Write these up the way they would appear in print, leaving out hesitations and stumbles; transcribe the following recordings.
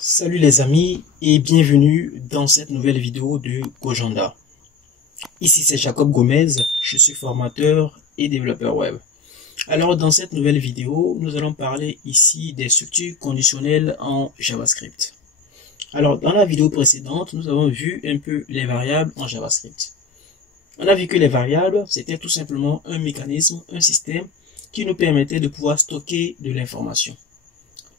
Salut les amis et bienvenue dans cette nouvelle vidéo de Gojanda. Ici c'est Jacob Gomez, je suis formateur et développeur web. Alors dans cette nouvelle vidéo, nous allons parler ici des structures conditionnelles en JavaScript. Alors dans la vidéo précédente, nous avons vu un peu les variables en JavaScript. On a vu que les variables, c'était tout simplement un mécanisme, un système qui nous permettait de pouvoir stocker de l'information.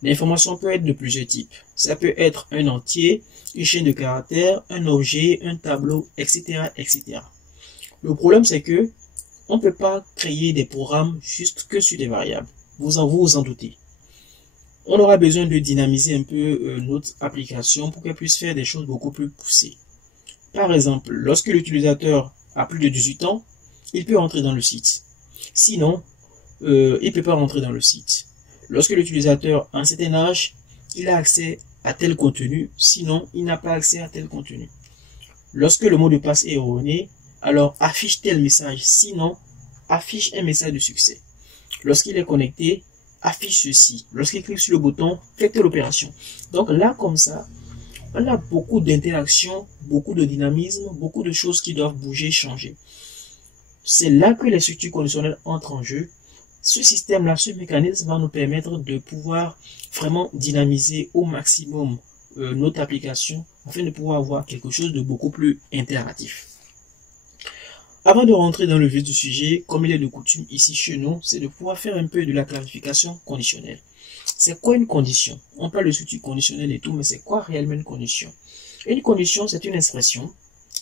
L'information peut être de plusieurs types. Ça peut être un entier, une chaîne de caractères, un objet, un tableau, etc., etc. Le problème, c'est que on ne peut pas créer des programmes juste que sur des variables. Vous en doutez. On aura besoin de dynamiser un peu notre application pour qu'elle puisse faire des choses beaucoup plus poussées. Par exemple, lorsque l'utilisateur a plus de 18 ans, il peut entrer dans le site. Sinon, il ne peut pas rentrer dans le site. Lorsque l'utilisateur a un certain âge, il a accès à tel contenu, sinon il n'a pas accès à tel contenu. Lorsque le mot de passe est erroné, alors affiche tel message, sinon affiche un message de succès. Lorsqu'il est connecté, affiche ceci. Lorsqu'il clique sur le bouton, fait telle opération. Donc là, comme ça, on a beaucoup d'interactions, beaucoup de dynamisme, beaucoup de choses qui doivent bouger, changer. C'est là que les structures conditionnelles entrent en jeu. Ce système-là, ce mécanisme va nous permettre de pouvoir vraiment dynamiser au maximum notre application afin de pouvoir avoir quelque chose de beaucoup plus interactif. Avant de rentrer dans le vif du sujet, comme il est de coutume ici chez nous, c'est de pouvoir faire un peu de la clarification conditionnelle. C'est quoi une condition? On parle de structure conditionnelle et tout, mais c'est quoi réellement une condition? Une condition, c'est une expression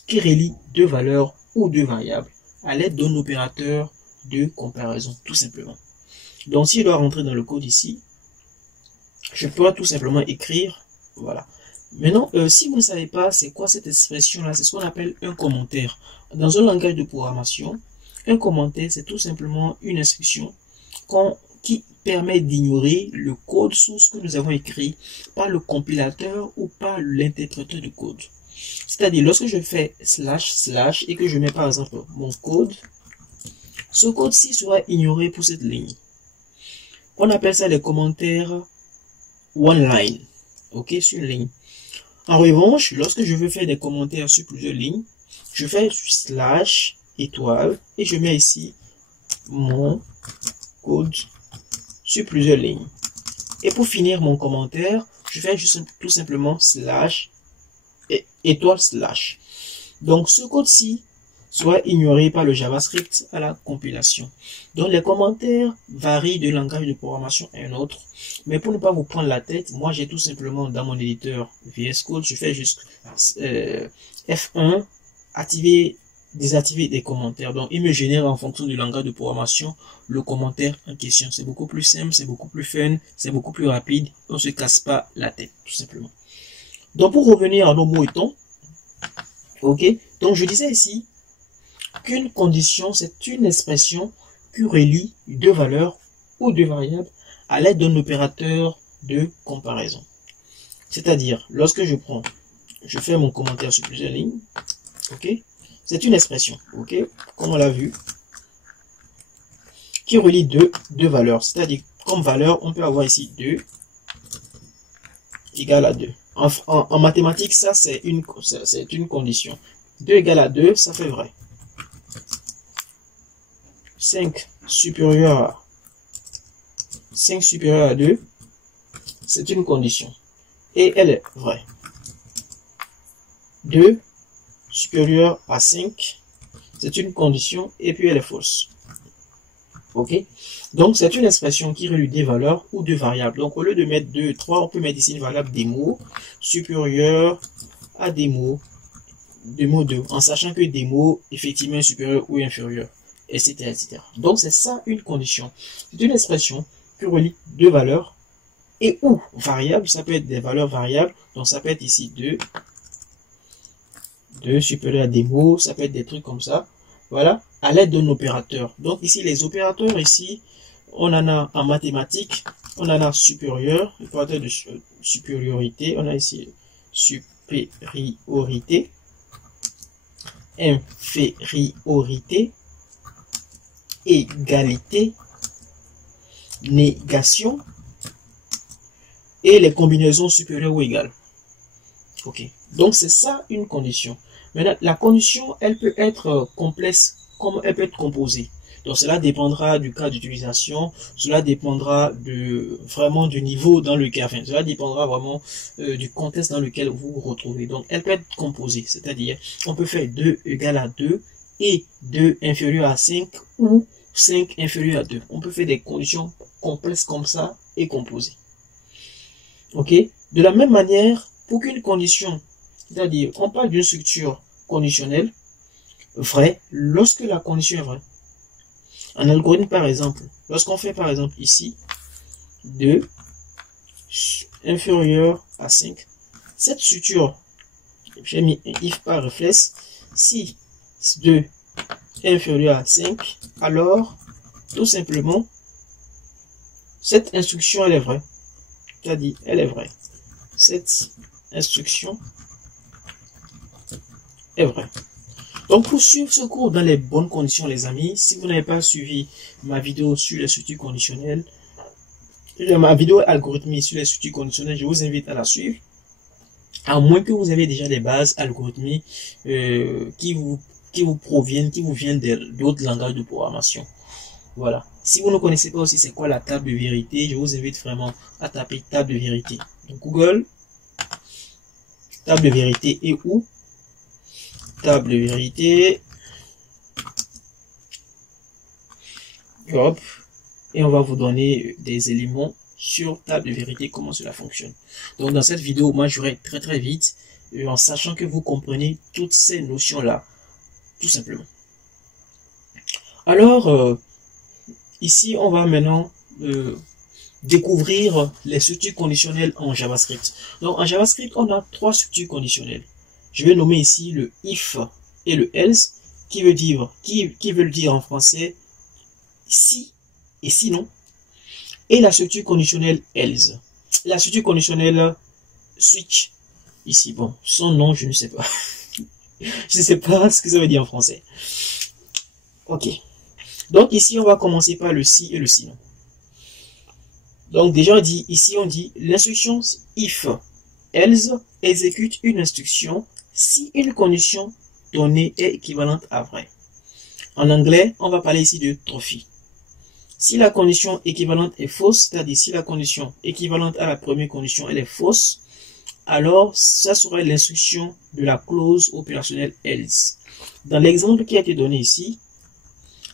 qui relie deux valeurs ou deux variables à l'aide d'un opérateur de comparaison, tout simplement. Donc, si je dois rentrer dans le code ici, je peux tout simplement écrire, voilà. Maintenant, si vous ne savez pas c'est quoi cette expression-là, c'est ce qu'on appelle un commentaire. Dans un langage de programmation, un commentaire, c'est tout simplement une instruction qui permet d'ignorer le code source que nous avons écrit par le compilateur ou par l'interpréteur de code. C'est-à-dire, lorsque je fais // et que je mets par exemple mon code, ce code-ci sera ignoré pour cette ligne. On appelle ça les commentaires one line, ok, sur une ligne. En revanche, lorsque je veux faire des commentaires sur plusieurs lignes, je fais / étoile et je mets ici mon code sur plusieurs lignes. Et pour finir mon commentaire, je fais juste tout simplement / étoile /. Donc ce code-ci soit ignoré par le JavaScript à la compilation. Donc les commentaires varient de langage de programmation à un autre. Mais pour ne pas vous prendre la tête, moi j'ai tout simplement dans mon éditeur VS Code, je fais juste F1, désactiver des commentaires. Donc il me génère en fonction du langage de programmation le commentaire en question. C'est beaucoup plus simple, c'est beaucoup plus fun, c'est beaucoup plus rapide. On ne se casse pas la tête, tout simplement. Donc pour revenir à nos mots-et-tons, ok, donc je disais ici qu'une condition, c'est une expression qui relie deux valeurs ou deux variables à l'aide d'un opérateur de comparaison. C'est-à-dire, lorsque je fais mon commentaire sur plusieurs lignes, ok, c'est une expression, ok, comme on l'a vu, qui relie deux valeurs. C'est-à-dire, comme valeur, on peut avoir ici 2 égale à 2. En mathématiques, ça c'est une condition. 2 égale à 2, ça fait vrai. 5 supérieur à 2, c'est une condition. Et elle est vraie. 2 supérieur à 5, c'est une condition et puis elle est fausse. Ok? Donc c'est une expression qui relie des valeurs ou deux variables. Donc au lieu de mettre 2, 3, on peut mettre ici une variable démo supérieure à démo 2, en sachant que démo effectivement est supérieur ou inférieur, etc., etc. Donc c'est ça une condition. C'est une expression qui relie deux valeurs et ou variables. Ça peut être des valeurs variables. Donc ça peut être ici 2 supérieur à démo. Ça peut être des trucs comme ça. Voilà, à l'aide d'un opérateur. Donc ici les opérateurs ici, on en a en mathématiques, on en a supérieur, opérateur de supériorité. On a ici supériorité, infériorité, égalité, négation, et les combinaisons supérieures ou égales. Ok, donc c'est ça une condition. Maintenant, la condition, elle peut être complexe comme elle peut être composée. Donc cela dépendra du cas d'utilisation, cela dépendra vraiment du niveau dans lequel, enfin, cela dépendra vraiment du contexte dans lequel vous vous retrouvez. Donc elle peut être composée, c'est-à-dire on peut faire 2 égale à 2 et 2 inférieur à 5 ou 5 inférieur à 2. On peut faire des conditions complexes comme ça et composées. Ok? De la même manière, pour qu'une condition, c'est-à-dire on parle d'une structure conditionnelle vraie lorsque la condition est vraie. Un algorithme par exemple, lorsqu'on fait par exemple ici 2 inférieur à 5, cette structure, j'ai mis un if par réflexe, si 2 est inférieur à 5, alors tout simplement cette instruction elle est vraie, c'est-à-dire elle est vraie. Cette instruction est vraie. Donc pour suivre ce cours dans les bonnes conditions les amis, si vous n'avez pas suivi ma vidéo sur les structures conditionnelles, ma vidéo algorithmique sur les structures conditionnelles, je vous invite à la suivre. À moins que vous ayez déjà des bases algorithmiques qui vous viennent d'autres langages de programmation. Voilà. Si vous ne connaissez pas aussi c'est quoi la table de vérité, je vous invite vraiment à taper table de vérité. Donc Google, table de vérité et où table de vérité, hop, et on va vous donner des éléments sur table de vérité, comment cela fonctionne. Donc dans cette vidéo, moi j'aurai très vite, en sachant que vous comprenez toutes ces notions là, tout simplement. Alors, ici on va maintenant découvrir les structures conditionnelles en JavaScript. Donc en JavaScript, on a 3 structures conditionnelles. Je vais nommer ici le if et le else, qui veulent dire en français si et sinon, et la structure conditionnelle else. La structure conditionnelle switch, ici, bon, son nom, je ne sais pas. Je ne sais pas ce que ça veut dire en français. Ok. Donc ici, on va commencer par le si et le sinon. Donc déjà, ici, on dit l'instruction if else exécute une instruction si une condition donnée est équivalente à vrai. En anglais, on va parler ici de trophy. Si la condition équivalente est fausse, c'est-à-dire si la condition équivalente à la première condition elle est fausse, alors ça serait l'instruction de la clause opérationnelle else. Dans l'exemple qui a été donné ici,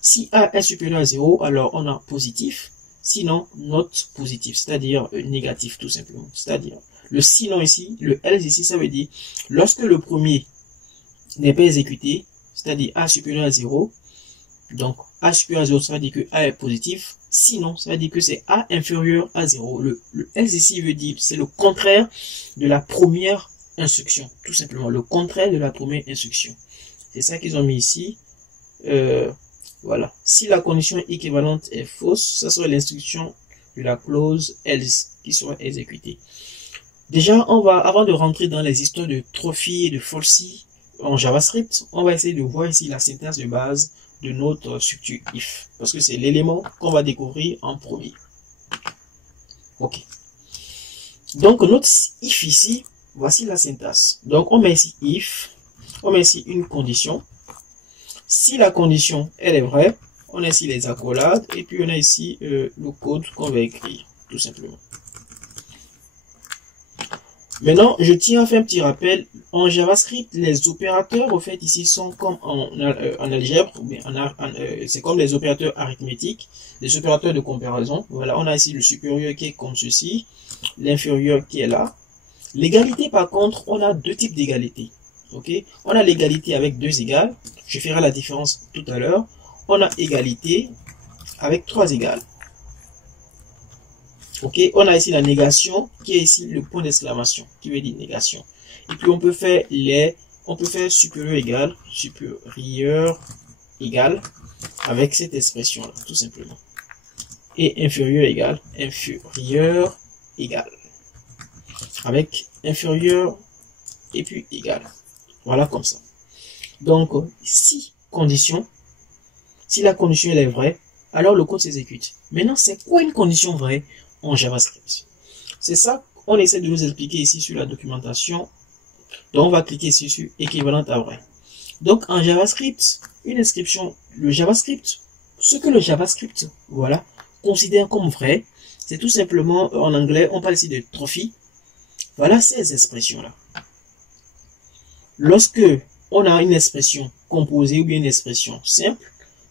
si A est supérieur à 0, alors on a positif, sinon not positif, c'est-à-dire négatif tout simplement. C'est-à-dire le sinon ici, le else ici, ça veut dire lorsque le premier n'est pas exécuté, c'est-à-dire A supérieur à 0, donc A supérieur à 0, ça veut dire que A est positif, sinon ça veut dire que c'est A inférieur à 0. Le else ici veut dire c'est le contraire de la première instruction, tout simplement, le contraire de la première instruction. C'est ça qu'ils ont mis ici. Voilà. Si la condition équivalente est fausse, ça sera l'instruction de la clause else qui sera exécutée. Déjà, avant de rentrer dans les histoires de trophy et de falsy en JavaScript, on va essayer de voir ici la syntaxe de base de notre structure if, parce que c'est l'élément qu'on va découvrir en premier. Ok. Donc notre if ici, voici la syntaxe. Donc on met ici if, on met ici une condition. Si la condition elle est vraie, on a ici les accolades et puis on a ici le code qu'on va écrire, tout simplement. Maintenant, je tiens à faire un petit rappel. En JavaScript, les opérateurs, au fait, ici, sont comme en algèbre, ou bien c'est comme les opérateurs arithmétiques, les opérateurs de comparaison. Voilà, on a ici le supérieur qui est comme ceci, l'inférieur qui est là. L'égalité, par contre, on a deux types d'égalité. Ok, on a l'égalité avec 2 égales. Je ferai la différence tout à l'heure. On a égalité avec 3 égales. Ok, on a ici la négation qui est ici le point d'exclamation qui veut dire négation. Et puis on peut faire supérieur égal avec cette expression là, tout simplement. Et inférieur égal avec inférieur et puis égal. Voilà comme ça. Donc si la condition elle est vraie, alors le code s'exécute. Maintenant, c'est quoi une condition vraie en JavaScript? C'est ça on essaie de nous expliquer ici sur la documentation. Donc, on va cliquer ici sur équivalente à vrai. Donc, en JavaScript, une inscription, le JavaScript, ce que le JavaScript, voilà, considère comme vrai, c'est tout simplement, en anglais, on parle ici de trophy. Voilà ces expressions-là. Lorsque on a une expression composée ou bien une expression simple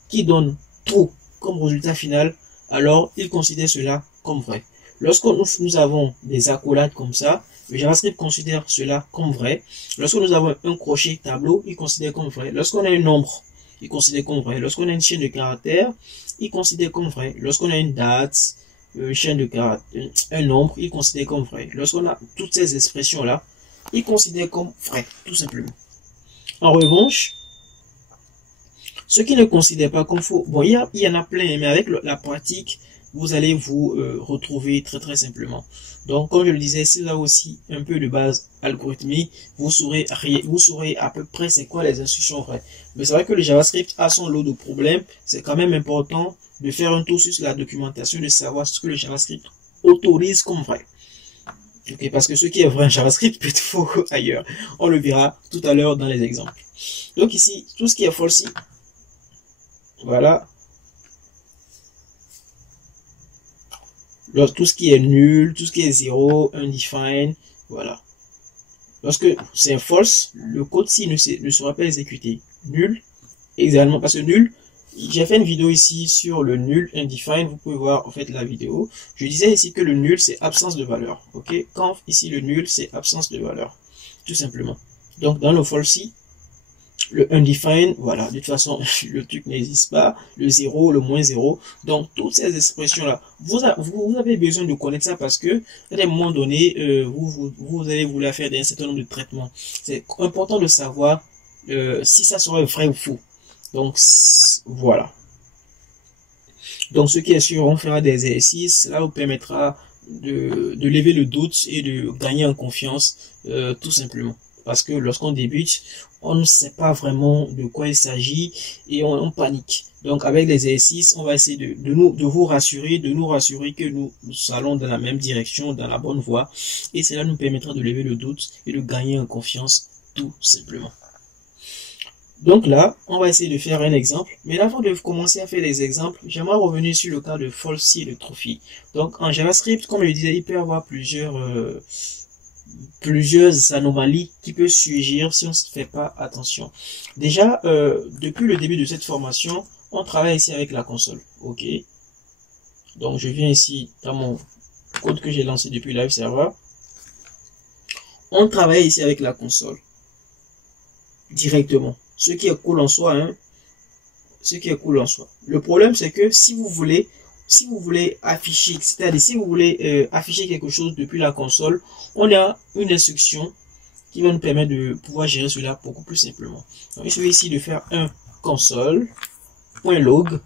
qui donne true comme résultat final, alors il considère cela comme vrai. Lorsque nous avons des accolades comme ça, le JavaScript considère cela comme vrai. Lorsque nous avons un crochet tableau, il considère comme vrai. Lorsqu'on a un nombre, il considère comme vrai. Lorsqu'on a une chaîne de caractères, il considère comme vrai. Lorsqu'on a une date, une chaîne de caractères, un nombre, il considère comme vrai. Lorsqu'on a toutes ces expressions-là, il considère comme vrai, tout simplement. En revanche, ce qui ne considère pas comme faux, bon, il y en a plein, mais avec la pratique, vous allez vous retrouver très simplement. Donc, comme je le disais, si vous avez aussi un peu de base algorithmique, vous saurez à peu près c'est quoi les instructions vraies. Mais c'est vrai que le JavaScript a son lot de problèmes. C'est quand même important de faire un tour sur la documentation, de savoir ce que le JavaScript autorise comme vrai. Okay, parce que ce qui est vrai en JavaScript peut être faux ailleurs. On le verra tout à l'heure dans les exemples. Donc ici, tout ce qui est false, voilà. Tout ce qui est nul, tout ce qui est 0, undefined, voilà. Lorsque c'est false, le code-ci ne sera pas exécuté. Nul, également, parce que nul, j'ai fait une vidéo ici sur le nul, undefined, vous pouvez voir en fait la vidéo. Je disais ici que le nul, c'est absence de valeur, ok? Quand ici le nul, c'est absence de valeur, tout simplement. Donc dans le false, le undefined, voilà, de toute façon, le truc n'existe pas, le 0, le moins 0. Donc, toutes ces expressions-là, vous avez besoin de connaître ça parce que, à un moment donné, vous allez vouloir faire un certain nombre de traitements. C'est important de savoir si ça serait vrai ou faux. Donc, voilà. Donc, ce qui est sûr, on fera des exercices. Cela vous permettra de lever le doute et de gagner en confiance, tout simplement. Parce que lorsqu'on débute, on ne sait pas vraiment de quoi il s'agit et on panique. Donc avec les exercices, on va essayer de vous rassurer, de nous rassurer que nous allons dans la même direction, dans la bonne voie. Et cela nous permettra de lever le doute et de gagner en confiance, tout simplement. Donc là, on va essayer de faire un exemple. Mais avant de commencer à faire les exemples, j'aimerais revenir sur le cas de false et de trophy. Donc en JavaScript, comme je le disais, il peut y avoir plusieurs anomalies qui peuvent surgir si on ne fait pas attention. Déjà, depuis le début de cette formation, on travaille ici avec la console. Ok. Donc, je viens ici dans mon code que j'ai lancé depuis Live Server. On travaille ici avec la console directement. Ce qui est cool en soi, hein. Ce qui est cool en soi. Le problème, c'est que si vous voulez afficher, c'est-à-dire si vous voulez afficher quelque chose depuis la console, on a une instruction qui va nous permettre de pouvoir gérer cela beaucoup plus simplement. Donc, il suffit ici de faire un console.log.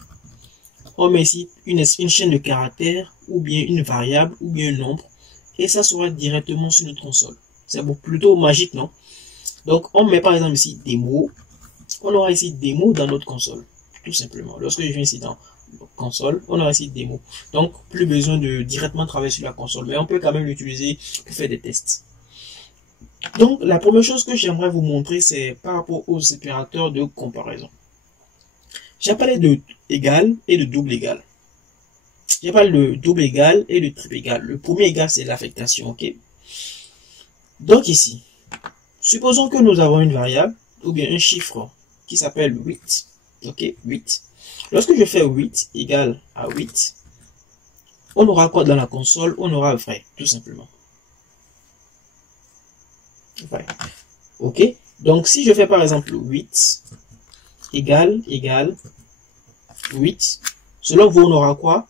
On met ici une chaîne de caractères ou bien une variable ou bien un nombre et ça sera directement sur notre console. C'est plutôt magique, non? Donc, on met par exemple ici démo. On aura ici démo dans notre console, tout simplement. Lorsque je viens ici dans console, on aura ici démo. Donc, plus besoin de directement travailler sur la console, mais on peut quand même l'utiliser pour faire des tests. Donc, la première chose que j'aimerais vous montrer, c'est par rapport aux opérateurs de comparaison. J'ai parlé de égal et de double égal. J'ai parlé de double égal et de triple égal. Le premier égal, c'est l'affectation, ok? Donc ici, supposons que nous avons une variable ou bien un chiffre qui s'appelle 8. Ok, 8. Lorsque je fais 8 égale à 8, on aura quoi dans la console? On aura vrai, tout simplement. Vrai. Ok, donc si je fais par exemple 8 égale 8, selon vous, on aura quoi?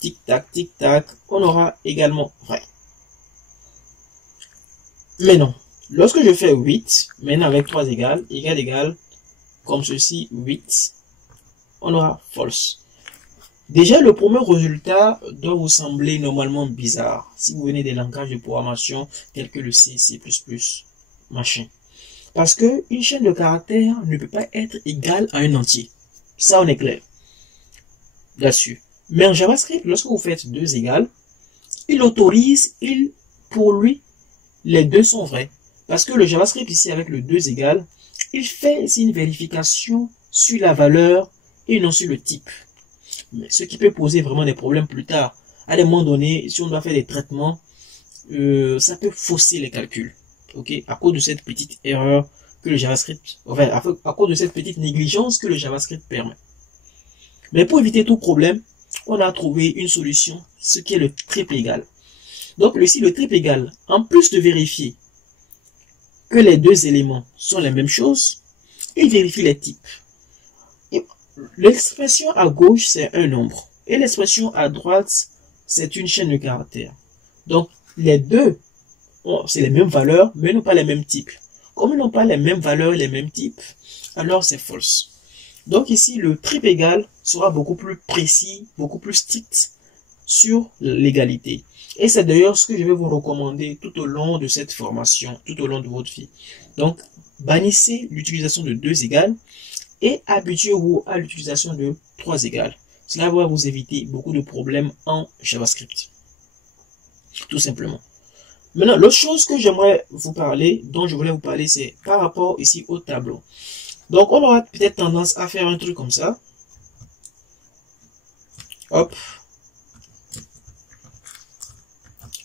Tic tac, on aura également vrai. Mais non, lorsque je fais 8, maintenant avec 3 égale, comme ceci, 8, on aura false. Déjà, le premier résultat doit vous sembler normalement bizarre si vous venez des langages de programmation tels que le C, C++, machin. Parce que une chaîne de caractères ne peut pas être égale à un entier. Ça, on est clair là-dessus. Mais en JavaScript, lorsque vous faites 2 égales, il autorise, il pour lui, les deux sont vrais. Parce que le JavaScript ici avec le 2 égale, il fait ici une vérification sur la valeur et non sur le type. Mais ce qui peut poser vraiment des problèmes plus tard. À des moments donnés, si on doit faire des traitements, ça peut fausser les calculs. Ok, à cause de cette petite erreur que le JavaScript, enfin, à cause de cette petite négligence que le JavaScript permet. Mais pour éviter tout problème, on a trouvé une solution, ce qui est le triple égal. Donc ici, le triple égal, en plus de vérifier que les deux éléments sont la même chose, il vérifie les types. L'expression à gauche, c'est un nombre. Et l'expression à droite, c'est une chaîne de caractères. Donc, les deux, c'est les mêmes valeurs, mais n'ont pas les mêmes types. Comme ils n'ont pas les mêmes valeurs et les mêmes types, alors c'est false. Donc ici, le triple égal sera beaucoup plus précis, beaucoup plus strict sur l'égalité. Et c'est d'ailleurs ce que je vais vous recommander tout au long de cette formation, tout au long de votre vie. Donc, bannissez l'utilisation de 2 égales et habituez-vous à l'utilisation de 3 égales. Cela va vous éviter beaucoup de problèmes en JavaScript. Tout simplement. Maintenant, l'autre chose que j'aimerais vous parler, dont je voulais vous parler, c'est par rapport ici au tableau. Donc, on aura peut-être tendance à faire un truc comme ça. Hop.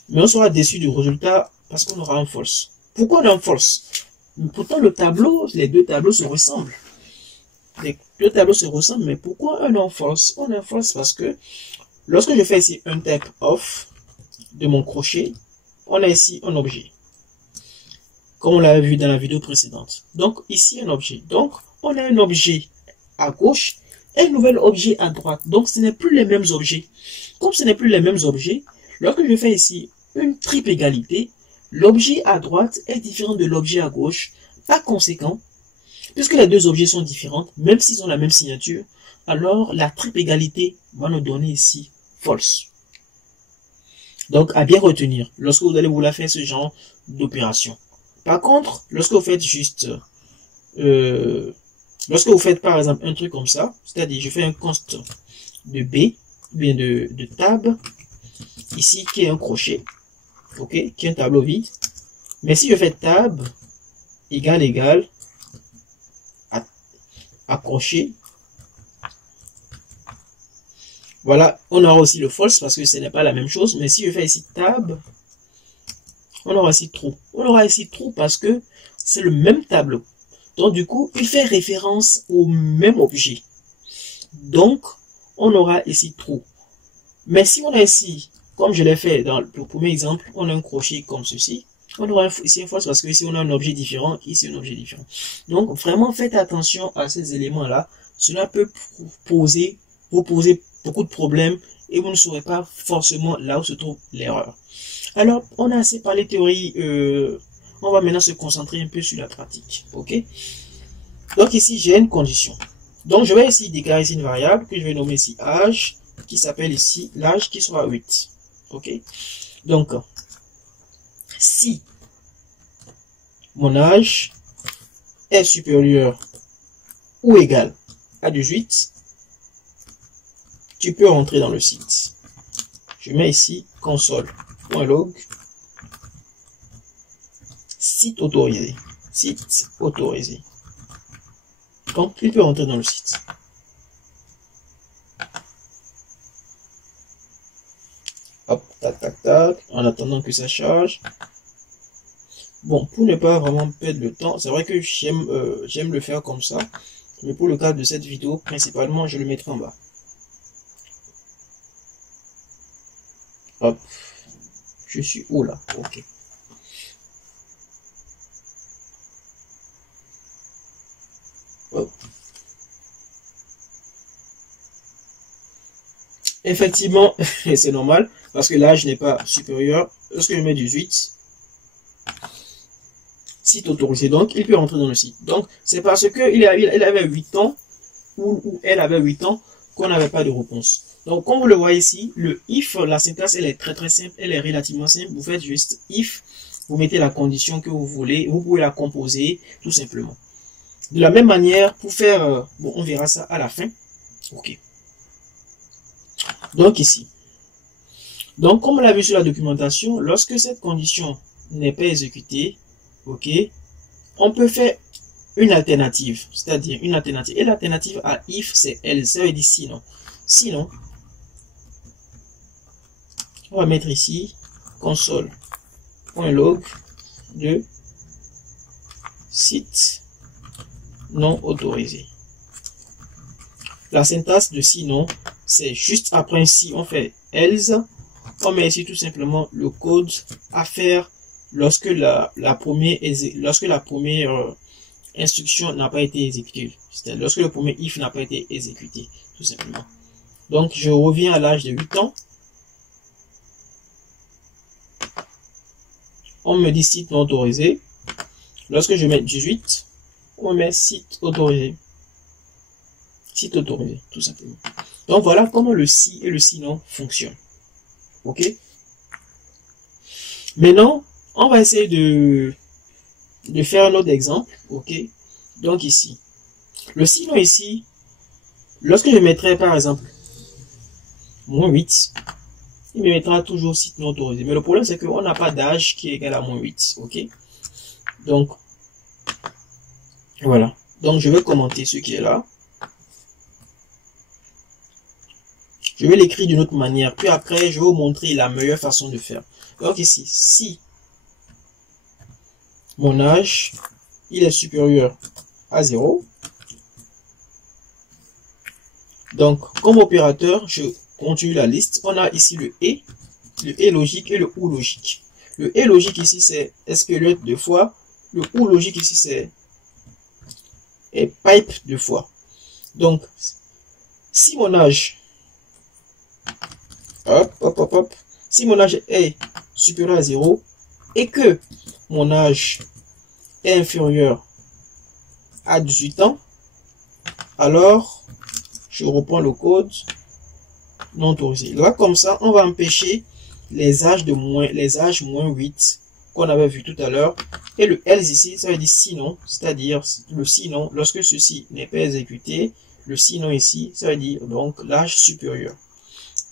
Mais on sera déçu du résultat parce qu'on aura un false. Pourquoi on a un false? Pourtant, le tableau, les deux tableaux se ressemblent. Les deux tableaux se ressemblent, mais pourquoi un non false? On a un false parce que lorsque je fais ici un type off de mon crochet, on a ici un objet. Comme on l'avait vu dans la vidéo précédente. Donc, ici, un objet. Donc, on a un objet à gauche et un nouvel objet à droite. Donc, ce n'est plus les mêmes objets. Comme ce n'est plus les mêmes objets, lorsque je fais ici une triple égalité, l'objet à droite est différent de l'objet à gauche. Par conséquent, puisque les deux objets sont différents, même s'ils ont la même signature, alors la triple égalité va nous donner ici false. Donc, à bien retenir, lorsque vous allez vouloir faire ce genre d'opération. Par contre, lorsque vous faites juste, lorsque vous faites par exemple un truc comme ça, c'est-à-dire je fais un const de B, ou bien de tab, ici qui est un crochet, ok, qui est un tableau vide. Mais si je fais tab, égal, à crochet, voilà, on aura aussi le false parce que ce n'est pas la même chose. Mais si je fais ici tab, on aura ici true. On aura ici true parce que c'est le même tableau. Donc du coup, il fait référence au même objet. Donc, on aura ici true. Mais si on a ici, comme je l'ai fait dans le premier exemple, on a un crochet comme ceci. On aura ici un false parce que ici on a un objet différent, ici un objet différent. Donc vraiment faites attention à ces éléments-là. Cela peut vous poser beaucoup de problèmes et vous ne saurez pas forcément là où se trouve l'erreur. Alors, on a assez parlé théorie, on va maintenant se concentrer un peu sur la pratique. Ok? Donc ici, j'ai une condition. Donc je vais ici déclarer ici une variable que je vais nommer ici âge, qui s'appelle ici l'âge qui sera 8. Ok? Donc, si mon âge est supérieur ou égal à 18, tu peux entrer dans le site. Je mets ici console.log site autorisé. Site autorisé. Donc, il peut entrer dans le site. Hop, tac, tac, tac, en attendant que ça charge. Bon, pour ne pas vraiment perdre le temps, c'est vrai que j'aime le faire comme ça. Mais pour le cas de cette vidéo, principalement, je le mettrai en bas. Hop, je suis où là? Ok. Hop. Effectivement, c'est normal, parce que l'âge n'est pas supérieur. Lorsque je mets 18, site autorisé, donc il peut rentrer dans le site. Donc, c'est parce que il avait 8 ans, ou elle avait 8 ans, qu'on n'avait pas de réponse. Donc, comme vous le voyez ici, le if, la syntaxe, elle est très simple, elle est relativement simple. Vous faites juste if, vous mettez la condition que vous voulez, vous pouvez la composer, tout simplement. De la même manière, pour faire, bon, on verra ça à la fin. Ok. Donc ici, Donc, comme on l'a vu sur la documentation, lorsque cette condition n'est pas exécutée, ok, on peut faire une alternative, c'est-à-dire une alternative. Et l'alternative à if, c'est else, ça veut dire sinon. Sinon, on va mettre ici console.log de site non autorisé. La syntaxe de sinon, c'est juste après un si, on fait else, on met ici tout simplement le code à faire lorsque la première instruction n'a pas été exécutée. C'est-à-dire lorsque le premier if n'a pas été exécuté, tout simplement. Donc, je reviens à l'âge de 8 ans. On me dit site non autorisé. Lorsque je mets 18, on met site autorisé. Site autorisé, tout simplement. Donc, voilà comment le si et le sinon fonctionnent. OK? Maintenant, on va essayer de faire un autre exemple. OK? Donc, ici. Le sinon ici, lorsque je mettrai par exemple -8, il me mettra toujours site non autorisé. Mais le problème, c'est qu'on n'a pas d'âge qui est égal à -8. OK? Donc, voilà. Donc, je vais commenter ce qui est là. Je vais l'écrire d'une autre manière. Puis après, je vais vous montrer la meilleure façon de faire. Donc ici, si mon âge, il est supérieur à 0. Donc, comme opérateur, je continue la liste. On a ici le et logique et le ou logique. Le et logique ici, c'est SQLite 2 fois. Le ou logique ici, c'est pipe 2 fois. Donc, si mon âge, si mon âge est supérieur à 0 et que mon âge est inférieur à 18 ans, alors je reprends le code non autorisé. Là, comme ça, on va empêcher les âges moins 8 qu'on avait vu tout à l'heure. Et le else ici, ça veut dire sinon, c'est-à-dire le sinon, lorsque ceci n'est pas exécuté, le sinon ici, ça veut dire donc l'âge supérieur.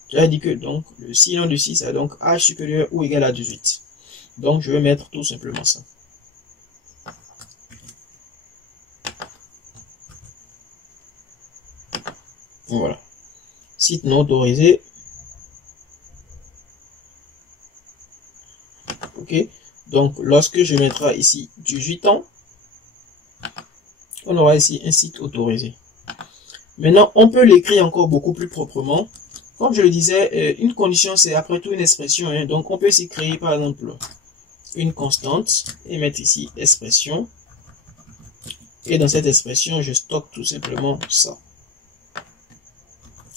J'ai dit que donc le sinon de 6 est donc âge supérieur ou égal à 18. Donc je vais mettre tout simplement ça. Voilà. Site non autorisé. Ok. Donc lorsque je mettrai ici 18 ans, on aura ici un site autorisé. Maintenant, on peut l'écrire encore beaucoup plus proprement. Comme je le disais, une condition, c'est après tout une expression. Hein. Donc, on peut ici créer, par exemple, une constante et mettre ici expression. Et dans cette expression, je stocke tout simplement ça.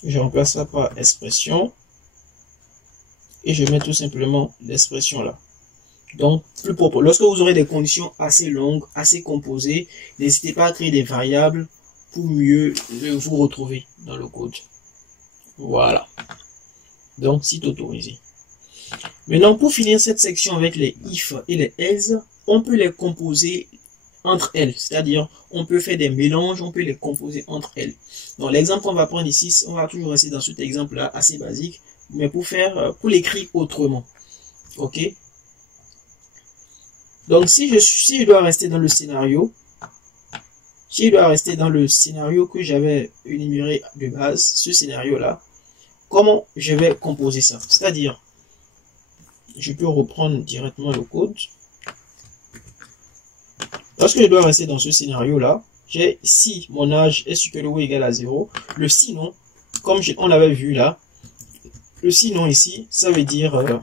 Je remplace ça par expression. Et je mets tout simplement l'expression là. Donc, plus propre. Lorsque vous aurez des conditions assez longues, assez composées, n'hésitez pas à créer des variables pour mieux vous retrouver dans le code. Voilà. Donc, site autorisé. Maintenant, pour finir cette section avec les if et les else, on peut les composer entre elles. C'est-à-dire, on peut faire des mélanges, on peut les composer entre elles. Donc, l'exemple qu'on va prendre ici, on va toujours rester dans cet exemple-là, assez basique, mais pour l'écrire autrement. OK? Donc, si je dois rester dans le scénario, que j'avais énuméré de base, ce scénario-là, comment je vais composer ça? C'est-à-dire, je peux reprendre directement le code. Lorsque je dois rester dans ce scénario-là, j'ai si mon âge est supérieur ou égal à 0, le sinon, comme on l'avait vu là, le sinon ici, ça veut dire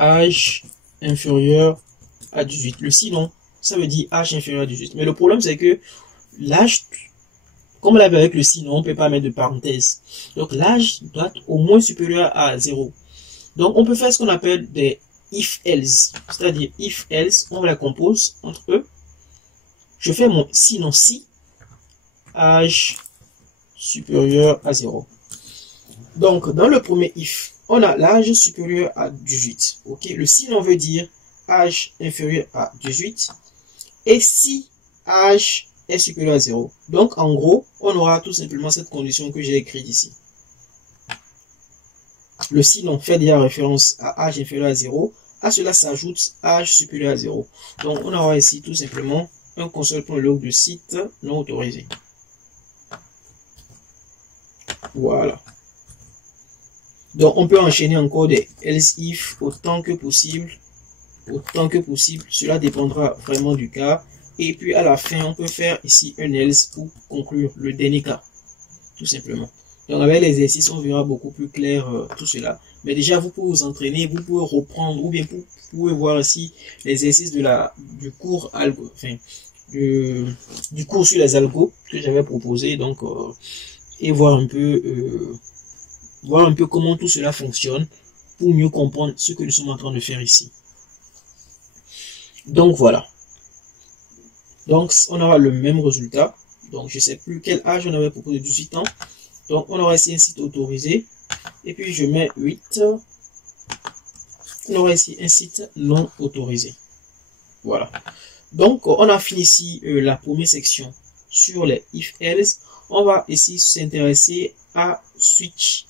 âge inférieur à 18. Le sinon, ça veut dire âge inférieur à 18. Mais le problème, c'est que l'âge, comme on l'avait avec le sinon, on ne peut pas mettre de parenthèse. Donc, l'âge doit être au moins supérieur à 0. Donc, on peut faire ce qu'on appelle des if-else. C'est-à-dire, if-else, on la compose entre eux. Je fais mon sinon si âge supérieur à 0. Donc, dans le premier if, on a l'âge supérieur à 18. Ok, le sinon veut dire âge inférieur à 18. Et si âge est supérieur à 0. Donc, en gros, on aura tout simplement cette condition que j'ai écrite ici. Le sinon fait déjà référence à âge inférieur à 0. À cela s'ajoute âge supérieur à 0. Donc on aura ici tout simplement un console.log de site non autorisé. Voilà. Donc on peut enchaîner encore des else if autant que possible. Cela dépendra vraiment du cas. Et puis à la fin, on peut faire ici un else pour conclure le dernier cas. Tout simplement. Donc avec l'exercice, on verra beaucoup plus clair tout cela. Mais déjà, vous pouvez vous entraîner, vous pouvez reprendre, ou bien vous pouvez voir ici l'exercice du cours algo, enfin, du cours sur les algos que j'avais proposé. Donc, et voir un peu comment tout cela fonctionne pour mieux comprendre ce que nous sommes en train de faire ici. Donc voilà. Donc on aura le même résultat. Donc je sais plus quel âge on avait proposé, 18 ans. Donc on aura ici un site autorisé. Et puis je mets 8. On aura ici un site non autorisé. Voilà. Donc on a fini ici la première section sur les if else. On va ici s'intéresser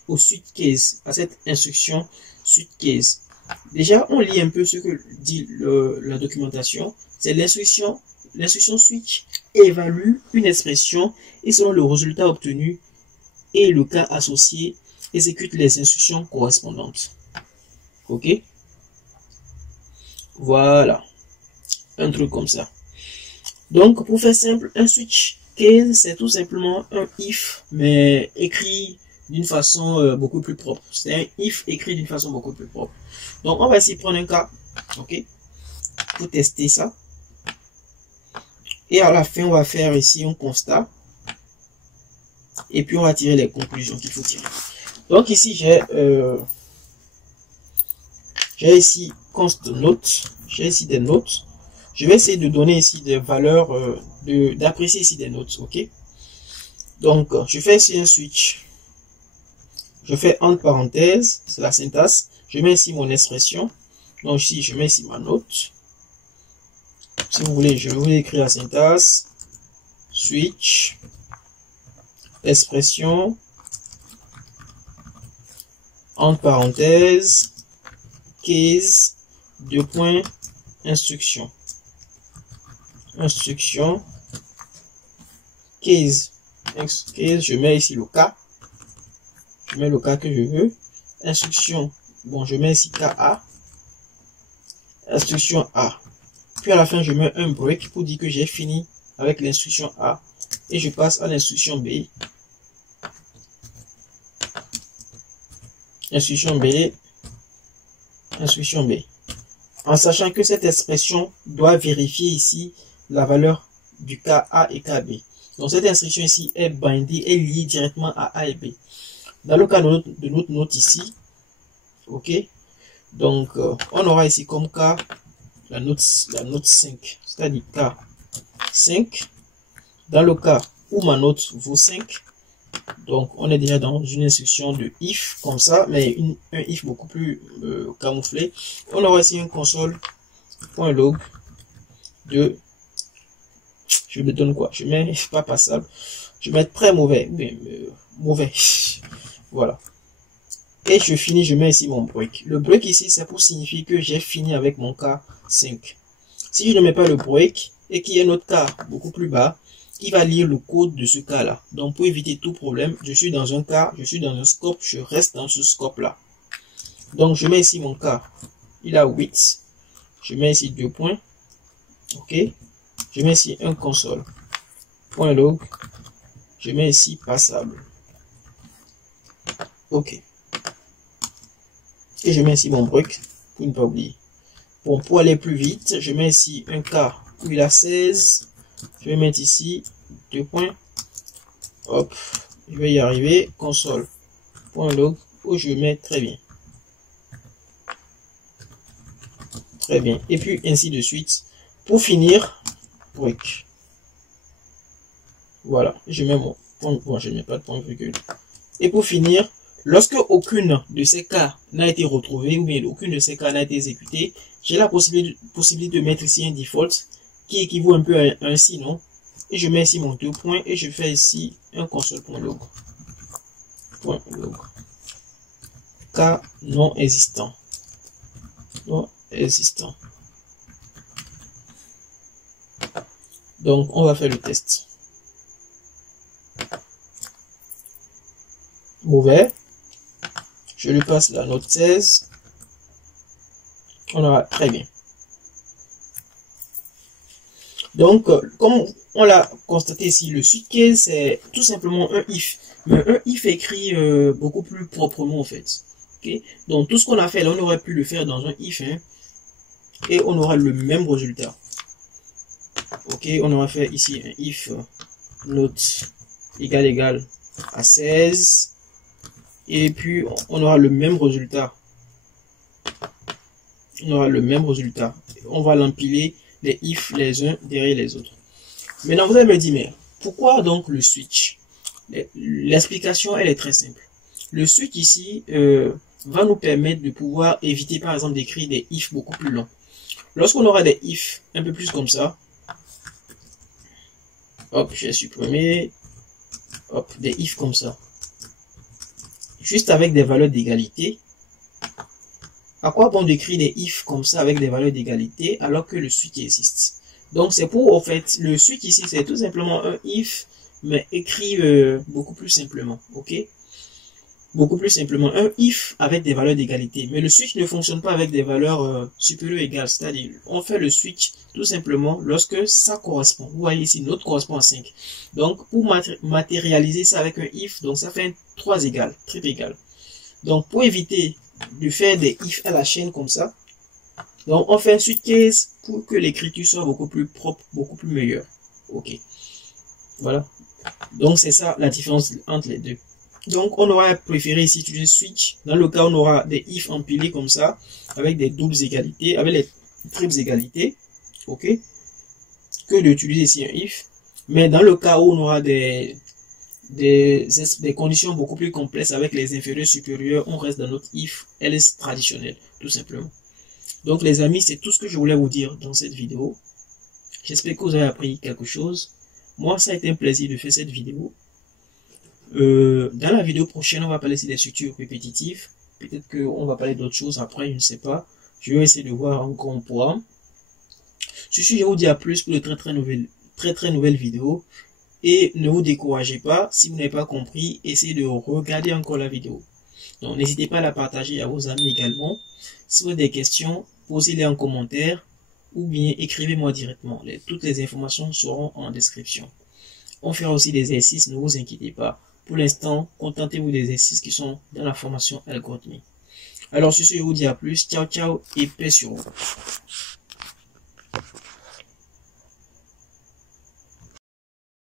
au switch case, à cette instruction switch case. Déjà, on lit un peu ce que dit la documentation. C'est l'instruction switch évalue une expression et selon le résultat obtenu et le cas associé, exécute les instructions correspondantes. Ok? Voilà. Un truc comme ça. Donc, pour faire simple, un switch case, c'est tout simplement un if, mais écrit d'une façon beaucoup plus propre. C'est un if écrit d'une façon beaucoup plus propre. Donc, on va essayer de prendre un cas, ok, pour tester ça. Et à la fin, on va faire ici un constat. Et puis, on va tirer les conclusions qu'il faut tirer. Donc, ici, j'ai ici const note. J'ai ici des notes. Je vais essayer de donner ici des valeurs, d'apprécier ici des notes, ok. Donc, je fais ici un switch. Je fais entre parenthèses, c'est la syntaxe. Je mets ici mon expression. Donc ici, je mets ici ma note. Si vous voulez, je vais écrire la syntaxe. Switch. Expression. Entre parenthèses. Case. Deux points. Instruction. Instruction. Case. Case, je mets ici le cas. Je mets le cas que je veux. Instruction. Bon, je mets ici KA. Instruction A. Puis à la fin, je mets un break pour dire que j'ai fini avec l'instruction A. Et je passe à l'instruction B. Instruction B. Instruction B. En sachant que cette expression doit vérifier ici la valeur du cas A et cas B. Donc cette instruction ici est bindée, est liée directement à A et B. Dans le cas de notre note ici, ok, donc on aura ici comme cas la note 5, c'est-à-dire cas 5. Dans le cas où ma note vaut 5, donc on est déjà dans une instruction de if comme ça, mais un if beaucoup plus camouflé. On aura ici un console.log de, je me donne quoi, je mets pas passable, je mets très mauvais, mauvais. Voilà. Et je finis, je mets ici mon break. Le break ici, c'est pour signifier que j'ai fini avec mon cas 5. Si je ne mets pas le break et qu'il y a un autre cas beaucoup plus bas, qui va lire le code de ce cas-là. Donc, pour éviter tout problème, je suis dans un cas, je suis dans un scope, je reste dans ce scope-là. Donc, je mets ici mon cas. Il a 8. Je mets ici 2 points. OK. Je mets ici un console.log. Je mets ici passable. OK. Et je mets ici mon break pour ne pas oublier. Bon, pour aller plus vite, je mets ici un cas où il a 16. Je vais mettre ici 2 points. Hop. Je vais y arriver. Console.log où je mets très bien. Très bien. Et puis ainsi de suite. Pour finir, break. Voilà. Je mets mon point. Bon, je ne mets pas de point virgule. Et pour finir, lorsque aucune de ces cas n'a été retrouvée, ou bien aucune de ces cas n'a été exécutée, j'ai la possibilité de mettre ici un default qui équivaut un peu à un sinon. Et je mets ici mon 2 points et je fais ici un console.log. cas non existant. Non existant. Donc, on va faire le test. Mauvais. Je lui passe la note 16. On aura très bien. Donc, comme on l'a constaté ici, le switch case, c'est tout simplement un if. Mais un if écrit beaucoup plus proprement, en fait. Okay? Donc, tout ce qu'on a fait là, on aurait pu le faire dans un if. Hein, et on aura le même résultat. Ok, on aura fait ici un if note égale à 16. Et puis, on aura le même résultat. On aura le même résultat. On va l'empiler les if les uns derrière les autres. Maintenant, vous allez me dire, mais pourquoi donc le switch? L'explication, elle est très simple. Le switch ici va nous permettre de pouvoir éviter, par exemple, d'écrire des if beaucoup plus longs. Lorsqu'on aura des if un peu plus comme ça, hop, j'ai supprimé, hop, des if comme ça, juste avec des valeurs d'égalité. À quoi bon d'écrire des if comme ça avec des valeurs d'égalité alors que le switch existe? Donc c'est pour, en fait, le switch ici, c'est tout simplement un if, mais écrit beaucoup plus simplement, ok? Beaucoup plus simplement, un if avec des valeurs d'égalité. Mais le switch ne fonctionne pas avec des valeurs supérieures ou égales, c'est-à-dire, on fait le switch tout simplement lorsque ça correspond. Vous voyez ici, notre correspond à 5. Donc, pour matérialiser ça avec un if, donc ça fait un 3 égales, triple égal. Donc, pour éviter de faire des if à la chaîne comme ça, donc on fait un switch case pour que l'écriture soit beaucoup plus propre, beaucoup plus meilleure. Ok. Voilà. Donc, c'est ça la différence entre les deux. Donc, on aurait préféré ici utiliser switch dans le cas où on aura des if empilés comme ça, avec des doubles égalités, avec les triples égalités, ok, que d'utiliser ici un if. Mais dans le cas où on aura des conditions beaucoup plus complexes avec les inférieurs supérieurs, on reste dans notre if else traditionnel, tout simplement. Donc, les amis, c'est tout ce que je voulais vous dire dans cette vidéo. J'espère que vous avez appris quelque chose. Moi, ça a été un plaisir de faire cette vidéo. Dans la vidéo prochaine, on va parler des structures répétitives. Peut-être qu'on va parler d'autres choses après, je ne sais pas. Je vais essayer de voir encore un point. Sur ce, je vous dis à plus pour de très nouvelles vidéos. Et ne vous découragez pas, si vous n'avez pas compris, essayez de regarder encore la vidéo. Donc n'hésitez pas à la partager à vos amis également. Si vous avez des questions, posez-les en commentaire ou bien écrivez-moi directement. Toutes les informations seront en description. On fera aussi des exercices, ne vous inquiétez pas. Pour l'instant, contentez-vous des exercices qui sont dans la formation algorithmique. Alors sur ce, je vous dis à plus. Ciao, ciao et paix sur vous.